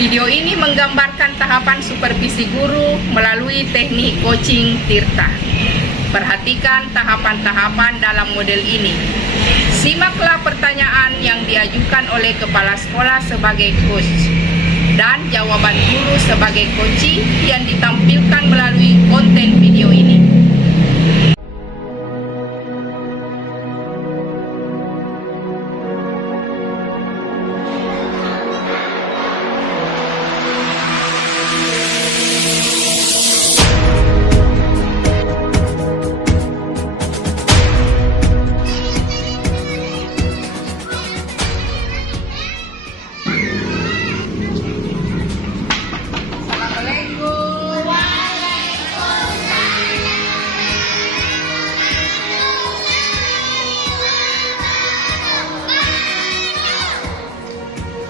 Video ini menggambarkan tahapan supervisi guru melalui teknik coaching Tirta. Perhatikan tahapan-tahapan dalam model ini. Simaklah pertanyaan yang diajukan oleh kepala sekolah sebagai coach dan jawaban guru sebagai coachee yang ditampilkan melalui konten video ini.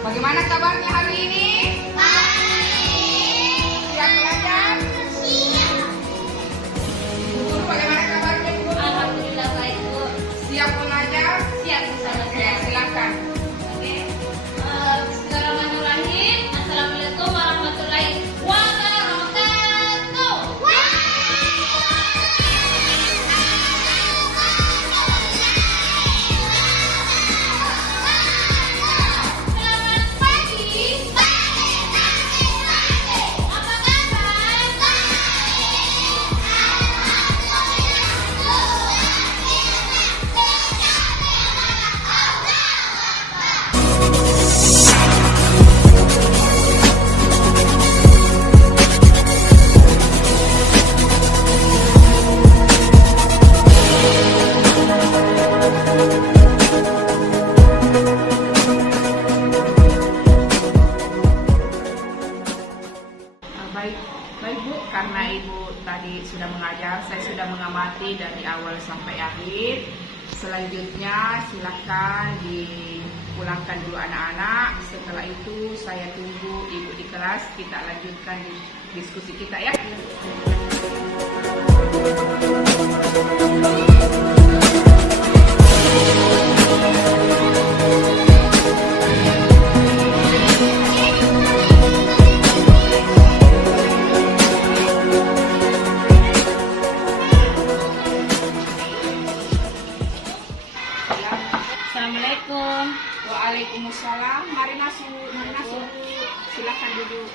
Bagaimana kabarnya hari ini? Baik. Siap belajar? Siap. Guru, bagaimana kabarnya Bu? Alhamdulillah baik Bu. Siap belajar? Siap bersama Oke, saya. silakan. Oke. Bismillahirrahmanirrahim. Assalamualaikum warahmatullahi wabarakatuh. Selamat pagi. Apa kabar? Baik Bu, karena Ibu tadi sudah mengajar, saya sudah mengamati dari awal sampai akhir. Selanjutnya silakan dipulangkan dulu anak-anak. Setelah itu saya tunggu Ibu di kelas, kita lanjutkan diskusi kita ya. Assalamualaikum. Waalaikumsalam. Mari masuk. Silakan duduk.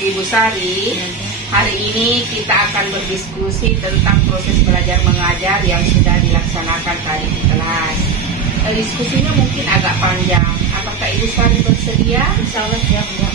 Ibu Sari, hari ini kita akan berdiskusi tentang proses belajar mengajar yang sudah dilaksanakan tadi di kelas. Diskusinya mungkin agak panjang. Apakah Ibu Sari bersedia? Insya Allah siap Bu.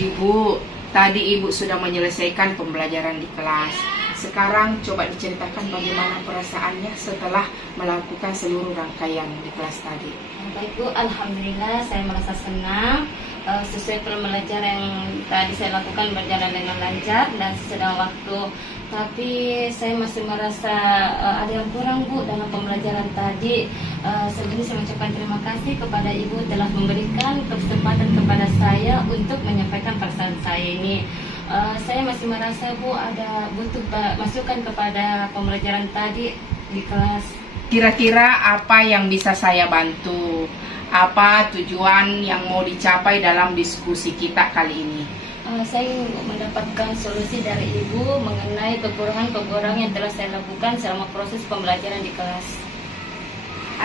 Ibu, tadi Ibu sudah menyelesaikan pembelajaran di kelas. Sekarang coba diceritakan bagaimana perasaannya setelah melakukan seluruh rangkaian di kelas tadi. Baik Bu, alhamdulillah saya merasa senang. Sesuai pembelajaran yang tadi saya lakukan berjalan dengan lancar dan sesuai waktu. Tapi saya masih merasa ada yang kurang Bu dalam pembelajaran tadi. Sebelumnya saya mengucapkan terima kasih kepada Ibu telah memberikan kesempatan kepada saya untuk menyampaikan perasaan saya ini. Saya masih merasa Bu ada butuh masukan kepada pembelajaran tadi di kelas. Kira-kira apa yang bisa saya bantu? Apa tujuan yang mau dicapai dalam diskusi kita kali ini? Saya ingin mendapatkan solusi dari Ibu mengenai kekurangan-kekurangan yang telah saya lakukan selama proses pembelajaran di kelas.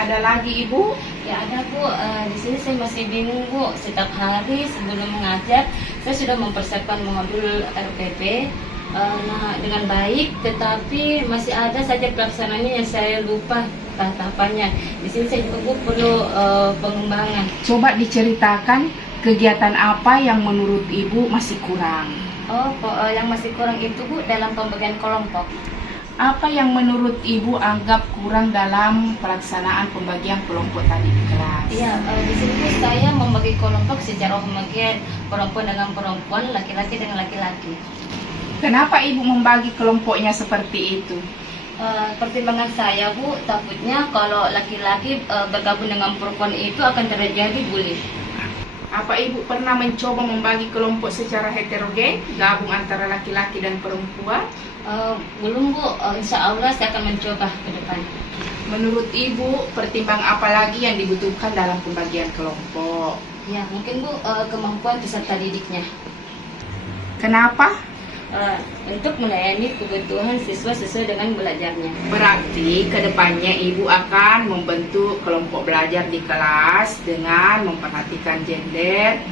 Ada lagi Ibu? Ya ada Bu, di sini saya masih bingung Bu. Setiap hari sebelum mengajar, saya sudah mempersiapkan modul RPP dengan baik, tetapi masih ada saja pelaksanaannya yang saya lupa tahapannya. Di sini saya juga Bu perlu pengembangan. Coba diceritakan kegiatan apa yang menurut Ibu masih kurang. Yang masih kurang itu Bu dalam pembagian kelompok. Apa yang menurut Ibu anggap kurang dalam pelaksanaan pembagian kelompok tadi di kelas? Iya, di sini Bu, saya membagi kelompok secara homogen, perempuan dengan perempuan, laki-laki dengan laki-laki. Kenapa Ibu membagi kelompoknya seperti itu? Pertimbangan saya Bu, takutnya kalau laki-laki bergabung dengan perempuan itu akan terjadi bully. Apa Ibu pernah mencoba membagi kelompok secara heterogen, gabung antara laki-laki dan perempuan? Belum Bu, insya Allah saya akan mencoba ke depan. Menurut Ibu, pertimbangan apa lagi yang dibutuhkan dalam pembagian kelompok? Ya, mungkin Bu, kemampuan peserta didiknya. Kenapa? Untuk melayani kebutuhan siswa sesuai dengan belajarnya. Berarti kedepannya Ibu akan membentuk kelompok belajar di kelas dengan memperhatikan gender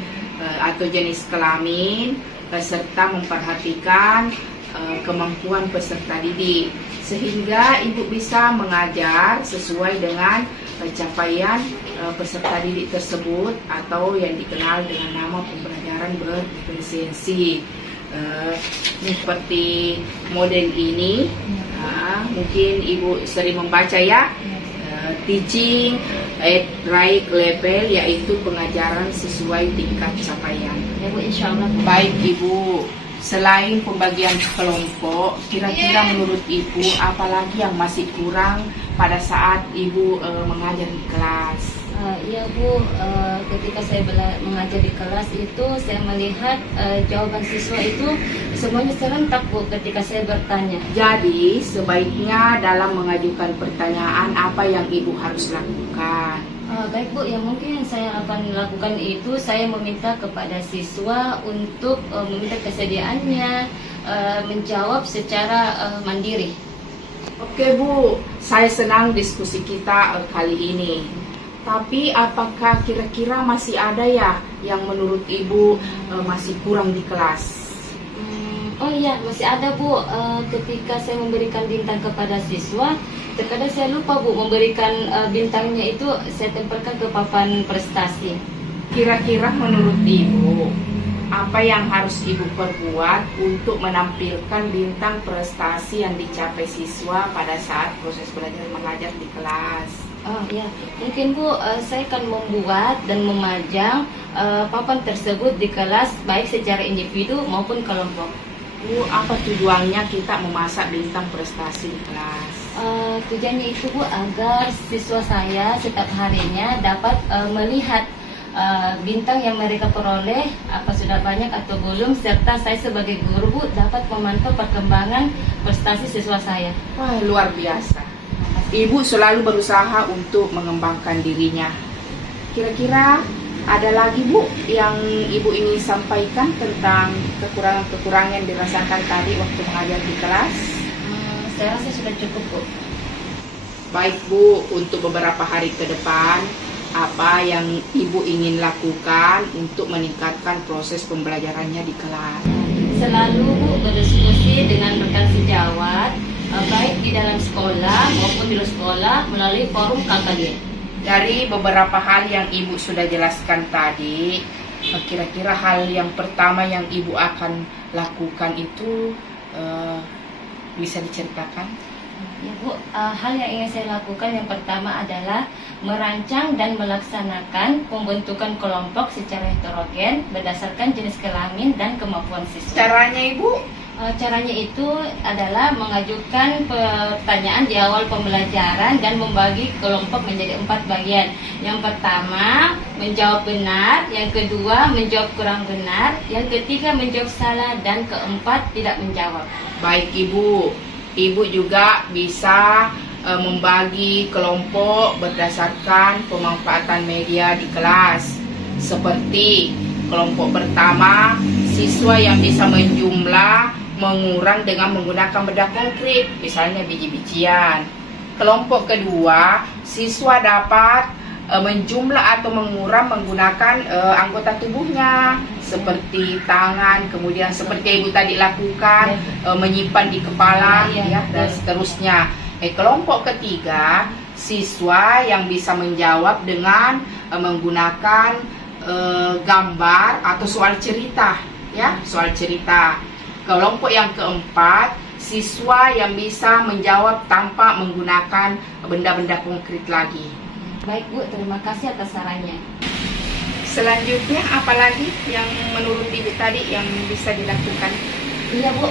atau jenis kelamin, serta memperhatikan kemampuan peserta didik, sehingga Ibu bisa mengajar sesuai dengan pencapaian peserta didik tersebut atau yang dikenal dengan nama pembelajaran berefisiensi. Seperti model ini, mungkin Ibu sering membaca ya, teaching at right level, yaitu pengajaran sesuai tingkat capaian. Ya Bu, insya Allah. Baik Ibu, selain pembagian kelompok, kira-kira menurut Ibu apalagi yang masih kurang pada saat Ibu mengajar di kelas? Iya Bu, ketika saya mengajar di kelas itu saya melihat jawaban siswa itu semuanya serentak Bu ketika saya bertanya. Jadi sebaiknya dalam mengajukan pertanyaan apa yang Ibu harus lakukan? Baik Bu, yang mungkin saya akan lakukan itu saya meminta kepada siswa untuk meminta kesediaannya menjawab secara mandiri. Oke Bu, saya senang diskusi kita kali ini. Tapi apakah kira-kira masih ada ya yang menurut Ibu masih kurang di kelas? Oh iya, masih ada Bu. Ketika saya memberikan bintang kepada siswa, terkadang saya lupa Bu memberikan bintangnya itu saya tempelkan ke papan prestasi. Kira-kira menurut Ibu, apa yang harus Ibu perbuat untuk menampilkan bintang prestasi yang dicapai siswa pada saat proses belajar mengajar di kelas? Oh ya, mungkin Bu, saya akan membuat dan memajang papan tersebut di kelas baik secara individu maupun kelompok. Bu, apa tujuannya kita memasak bintang prestasi di kelas? Tujuannya itu Bu agar siswa saya setiap harinya dapat melihat bintang yang mereka peroleh apa sudah banyak atau belum, serta saya sebagai guru Bu dapat memantau perkembangan prestasi siswa saya. Wah, luar biasa. Ibu selalu berusaha untuk mengembangkan dirinya. Kira-kira ada lagi Bu yang Ibu ingin sampaikan tentang kekurangan-kekurangan yang dirasakan tadi waktu mengajar di kelas? Saya rasa sudah cukup Bu. Baik Bu, untuk beberapa hari ke depan, apa yang Ibu ingin lakukan untuk meningkatkan proses pembelajarannya di kelas? Selalu Bu berdiskusi dengan rekan sejawat, baik di dalam sekolah maupun di luar sekolah melalui forum KKD. Dari beberapa hal yang Ibu sudah jelaskan tadi, kira-kira hal yang pertama yang Ibu akan lakukan itu bisa diceritakan? Ya Bu, hal yang ingin saya lakukan yang pertama adalah merancang dan melaksanakan pembentukan kelompok secara heterogen berdasarkan jenis kelamin dan kemampuan siswa. Caranya Ibu? Caranya itu adalah mengajukan pertanyaan di awal pembelajaran dan membagi kelompok menjadi 4 bagian. Yang pertama menjawab benar, yang kedua menjawab kurang benar, yang ketiga menjawab salah, dan keempat tidak menjawab. Baik Ibu, Ibu juga bisa membagi kelompok berdasarkan pemanfaatan media di kelas. Seperti kelompok pertama, siswa yang bisa menjumlah mengurang dengan menggunakan benda konkret, misalnya biji-bijian. Kelompok kedua, siswa dapat menjumlah atau mengurang menggunakan anggota tubuhnya seperti tangan, kemudian seperti Ibu tadi lakukan, menyimpan di kepala, ya, dan seterusnya. Kelompok ketiga, siswa yang bisa menjawab dengan menggunakan gambar atau soal cerita, ya, soal cerita. Kelompok yang keempat, siswa yang bisa menjawab tanpa menggunakan benda-benda konkret lagi. Baik Bu, terima kasih atas sarannya. Selanjutnya apalagi yang menurut Ibu tadi yang bisa dilakukan? Iya Bu,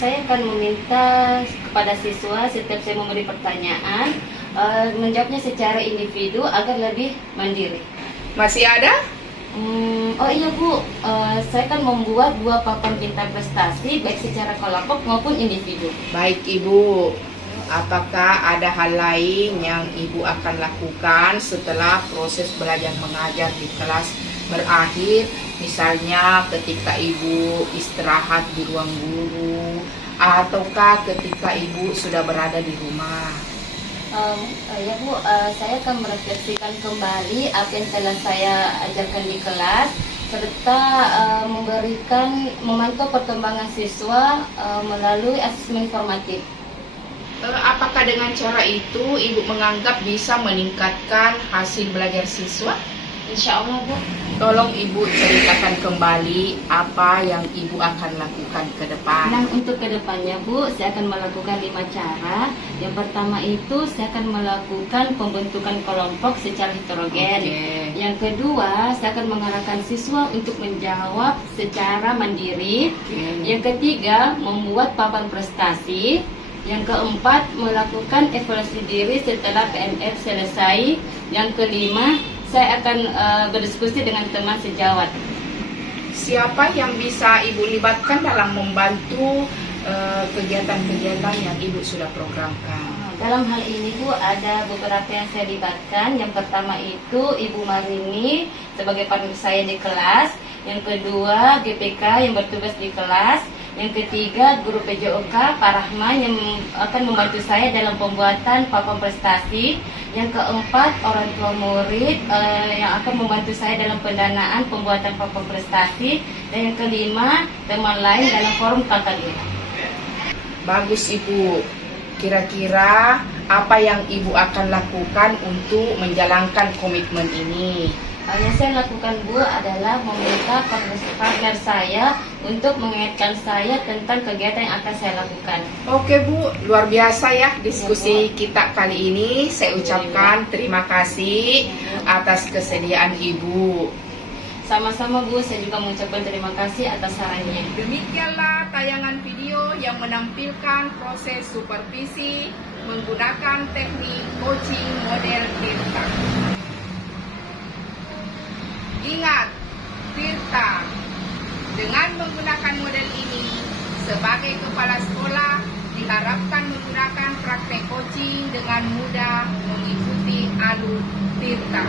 saya akan meminta kepada siswa setiap saya memberi pertanyaan menjawabnya secara individu agar lebih mandiri. Masih ada? Oh iya Bu, saya kan membuat 2 papan pintar prestasi baik secara kelompok maupun individu. Baik Ibu, apakah ada hal lain yang Ibu akan lakukan setelah proses belajar mengajar di kelas berakhir? Misalnya ketika Ibu istirahat di ruang guru, ataukah ketika Ibu sudah berada di rumah? Ya Bu, saya akan merefleksikan kembali apa yang telah saya ajarkan di kelas serta memantau perkembangan siswa melalui asesmen formatif. Apakah dengan cara itu Ibu menganggap bisa meningkatkan hasil belajar siswa? Insya Allah Bu. Tolong Ibu ceritakan kembali apa yang Ibu akan lakukan ke depan. Dan untuk kedepannya Bu, saya akan melakukan 5 cara. Yang pertama itu saya akan melakukan pembentukan kelompok secara heterogen. Oke. Yang kedua, saya akan mengarahkan siswa untuk menjawab secara mandiri. Yang ketiga, membuat papan prestasi. Yang keempat, melakukan evaluasi diri setelah PNF selesai. Yang kelima, saya akan berdiskusi dengan teman sejawat. Siapa yang bisa Ibu libatkan dalam membantu kegiatan-kegiatan yang Ibu sudah programkan? Dalam hal ini Bu, ada beberapa yang saya libatkan. Yang pertama itu Ibu Marini sebagai partner saya di kelas. Yang kedua GPK yang bertugas di kelas. Yang ketiga guru PJOK Pak Rahman yang akan membantu saya dalam pembuatan papan prestasi. Yang keempat orang tua murid yang akan membantu saya dalam pendanaan pembuatan papan prestasi. Dan yang kelima teman lain dalam forum KKD. Bagus Ibu. Kira-kira apa yang Ibu akan lakukan untuk menjalankan komitmen ini? Yang saya lakukan Bu adalah meminta partner saya untuk mengingatkan saya tentang kegiatan yang akan saya lakukan. Oke Bu, luar biasa ya diskusi kita kali ini. Saya ucapkan terima kasih atas kesediaan Ibu. Sama-sama Bu, saya juga mengucapkan terima kasih atas sarannya. Demikianlah tayangan video yang menampilkan proses supervisi menggunakan teknik coaching model Tirta. Ingat, Tirta, dengan menggunakan model ini, sebagai kepala sekolah diharapkan menggunakan praktek coaching dengan mudah mengikuti alur Tirta.